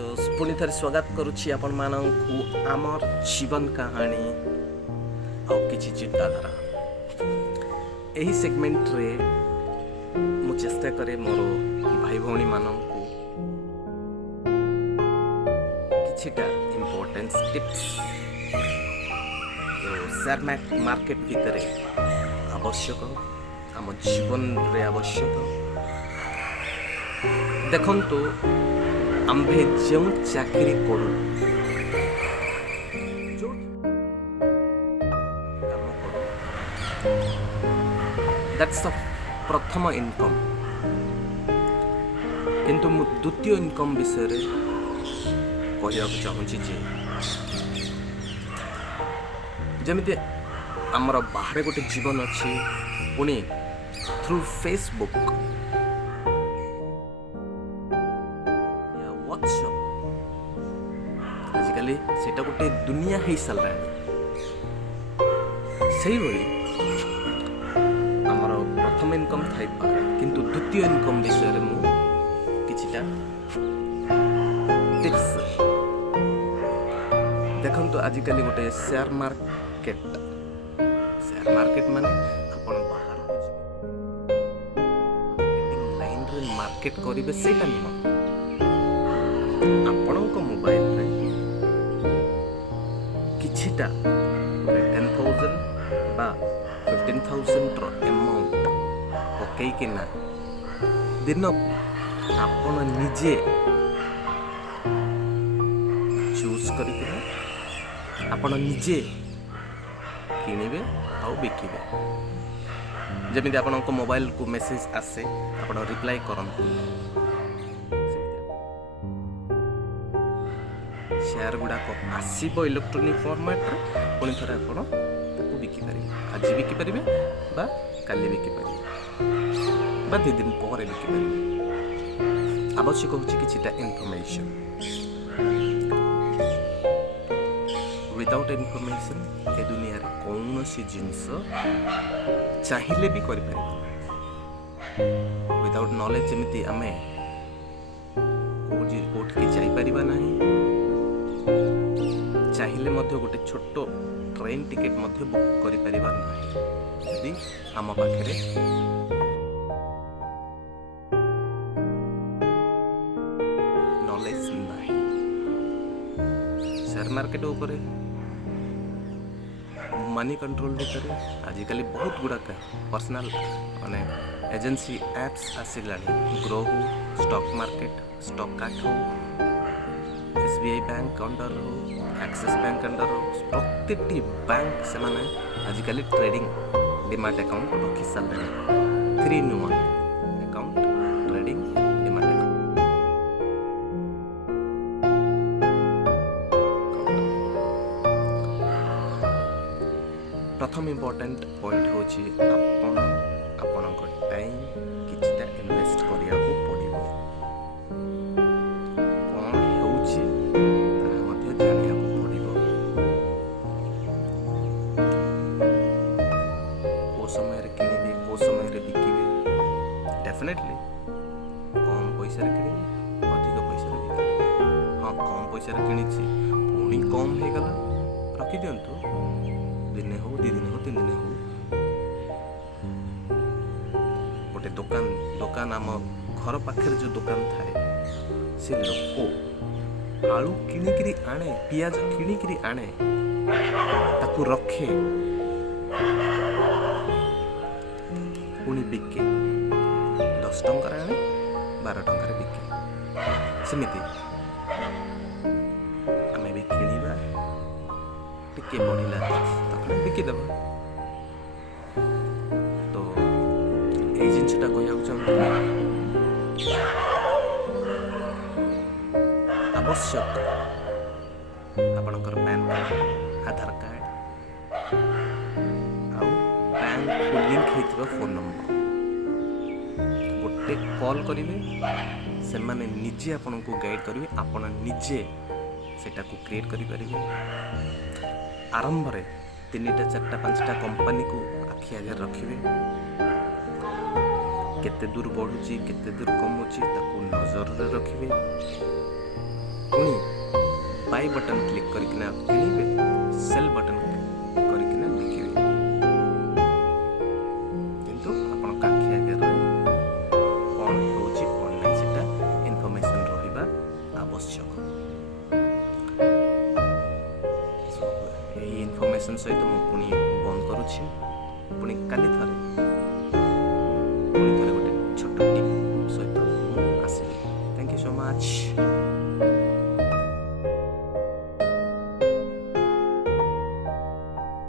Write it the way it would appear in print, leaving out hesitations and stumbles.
सो पुणी थे स्वागत करुच्ची आपण मानू आमर जीवन कहानी आ किसी चिंताधारा यही सेगमेंट रे मु चेष्टा करे मोर भाई भौणी मानू किछिटा इम्पोर्टेंस टिप्स शेयर मार्केट भितर आवश्यक आम जीवन रे आवश्यक देखंतु आम्भे जो चाकरी करू दैट्स द प्रथम इनकम किंतु मु द्वितीय इनकम विषय रे कहया चाहूँगी जे जमिति आमर बाहर गोटे जीवन अच्छी पुणी थ्रू फेसबुक आजिकली सेटा गोटे दुनिया हो सारा से आमर प्रथम इनकम थाई किंतु द्वितीय इनकम विषय में मु किछिटा टिप्स देखंतु आजिकली गोटे शेयर मार्केट माने आपण बाहर मार्केटिंग लाइन रे मार्केट करिवे सेटा नुह आपणक मोबाइल रे किछिटा 10,000 बा 15,000 रो अमाउंट पकई कि ना दिन आपण निजे चूज करके आपण निजे किनिबे आउ बिकिबे जमिति आपणक मोबाइल को मेसेज आसे आपण रिप्लाई करंतु शेयर गुड़ाक आसब इलेक्ट्रोनिक फॉर्मेट पुणी थे आप बिकिपारे आज बिकिपारे बा काली बिकिपारे बा 2 दिन पर बिकिपारे आवश्यक होची किछिटा इन्फॉर्मेशन विदाउट इन्फॉर्मेशन ए दुनिया रे कौनसी जिनस चाहिए भी करि पारे विदाउट नॉलेज जमिति आमे कोट के जाई परिबा नाही चाहिए मध्य गोटे छोट ट्रेन टिकेट मध्य बुक करि परिबा नाही यदि आम पाखरे नॉलेज नाही शेयर मार्केट ऊपर मनी कंट्रोल भितर आजिकली बहुत गुड़ाक पर्सनल माने एजेंसी एप्स आसिला Groww stock market stock card हो SBI बैंक अंडर हो एक्सिस बैंक अंडर हो प्रत्येक बैंक से माने आजिकली ट्रेडिंग डिमाट अकाउंट रखी सारे 3 in 1 account trading demat account प्रथम इम्पोर्टेंट पॉइंट होची आपण टाइम किछटा इन्वेस्ट करिया को पड़िबो कोन होची ताहा मध्य जानिया को पड़िबो को समय रे किनिबे को समय रे बिकिबे डेफिनेटली कम पैसा रे किनिबे अधिक पैसा रे बिकिबे हां कम पैसा रे किनिछि पुणी कम हे गला रखि दियंतु दिने हो 2 दिन हो 3 दिन हो गोटे दुकान आम घर पाखे जो दुकान थाए से लोक आलू किणिकी आने पियाज किणिकी आने ताकू रखे पुणी बिके 10 टंकार आने 12 टंकार बिके सेमिति आमे भी किणिबा टिके बढ़िला तखन बिकी देबा तो ए जिनसटा कहया आवश्यक आपणकर पैन कार्ड आधार कार्ड आ बैंक लिंक होइथिबा फोन नंबर गोटे कॉल करिवे से माने निजे आपन को गाइड करिवे आपन निजे सेटा को क्रिएट करि परिबे आरंभ रे 3टा 4टा 5टा कंपनी को आखि आगे रखिवे केते दूर बढ़ुची केते दूर कमुची ताकू नजर रे रखिवे ବାଇ ବଟନ୍ କ୍ଲିକ୍ କରିକିନା କିଣିବେ, ସେଲ୍ ବଟନ୍ କରିକିନା ବିକିବେ। କିନ୍ତୁ ଆପଣଙ୍କ ଆଖି ଆଗରେ କ'ଣ ହେଉଛି କ'ଣ ନାହିଁ ସେଟା ଇନଫର୍ମେସନ୍ ରହିବା ଆବଶ୍ୟକ। ଏହି ଇନଫର୍ମେସନ୍ ସହିତ ମୁଁ ପୁଣି ବନ୍ଦ କରୁଛି। ପୁଣି କାଲି ଥରେ